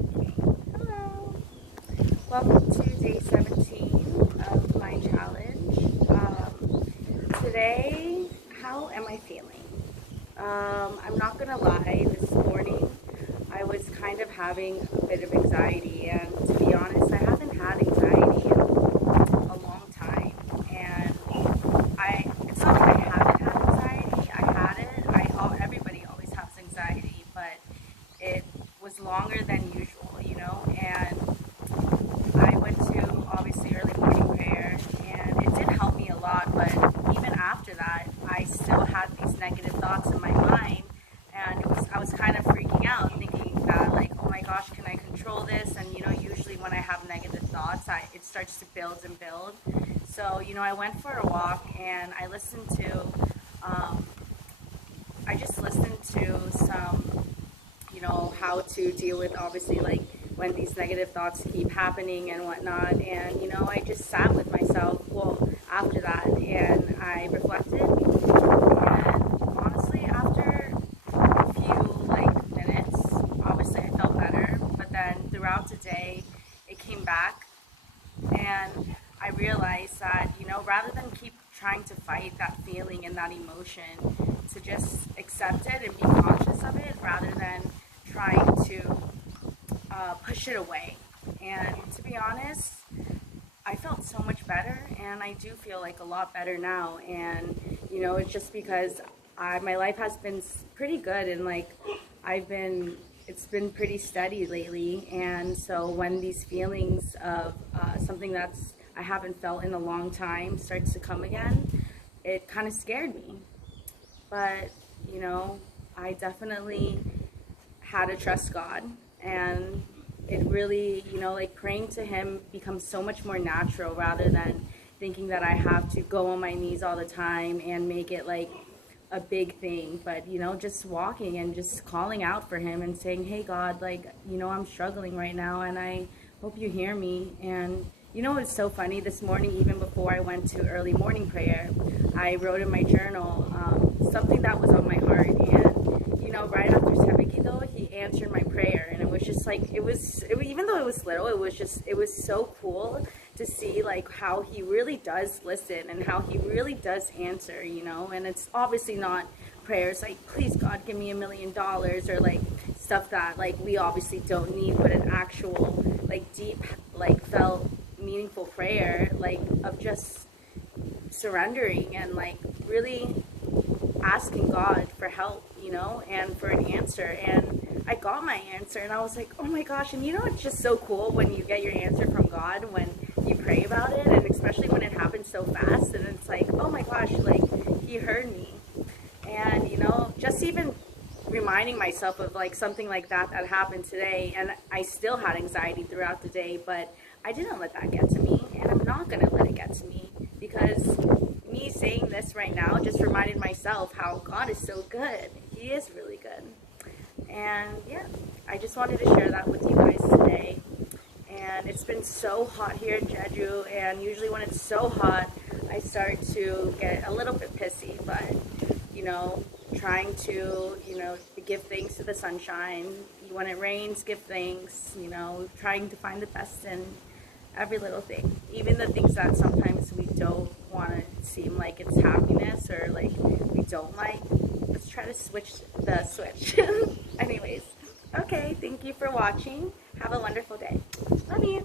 Hello. Welcome to day 17 of my challenge. Today, how am I feeling? I'm not gonna lie, this morning I was kind of having a bit of anxiety, and to be honest, I haven't had anxiety in a long time. And it's not that I haven't had anxiety, I had it. Everybody always has anxiety, but it was longer than usual, and I went to obviously early morning prayer, and it did help me a lot. But even after that, I still had these negative thoughts in my mind, and I was kind of freaking out, thinking that like, oh my gosh, can I control this? And usually when I have negative thoughts, it starts to build and build. So I went for a walk, and I just listened to some how to deal with obviously like when these negative thoughts keep happening and whatnot. And I just sat with myself, well, after that, and I reflected. And honestly, after a few like minutes, obviously I felt better. But then throughout the day, it came back, and I realized that rather than keep trying to fight that feeling and that emotion, to just accept it and be conscious of it rather than trying to push it away. And to be honest, I felt so much better, and I do feel like a lot better now. And it's just because my life has been pretty good, and like it's been pretty steady lately. And so when these feelings of something that's I haven't felt in a long time starts to come again, it kind of scared me. But I definitely had to trust God, and it really, like praying to Him becomes so much more natural rather than thinking that I have to go on my knees all the time and make it like a big thing. But just walking and just calling out for Him and saying, hey God, like I'm struggling right now, and I hope you hear me. And it's so funny, this morning, even before I went to early morning prayer, I wrote in my journal something that was on my heart. And right after Tebekido, he answered my prayer, and it was just like, even though it was little, it was so cool to see like how he really does listen and how he really does answer. And it's obviously not prayers like, please God, give me $1 million, or like stuff that like we obviously don't need, but an actual like deep, like felt meaningful prayer, like of just surrendering and like really asking God for help, and for an answer. And I got my answer, and I was like, oh my gosh. And it's just so cool when you get your answer from God, when you pray about it, and especially when it happens so fast, and it's like, oh my gosh, like He heard me. And just even reminding myself of like something like that happened today, and I still had anxiety throughout the day, but I didn't let that get to me, and I'm not gonna let it get to me, because me saying this right now just reminded myself how God is so good. He is really good. And yeah, I just wanted to share that with you guys today. And it's been so hot here in Jeju, and usually when it's so hot, I start to get a little bit pissy, but trying to give thanks to the sunshine. When it rains, give thanks. Trying to find the best in every little thing, even the things that sometimes we don't want to seem like it's happiness, or like we don't like. Let's try to switch the switch. Anyways, okay, thank you for watching. Have a wonderful day. Love you.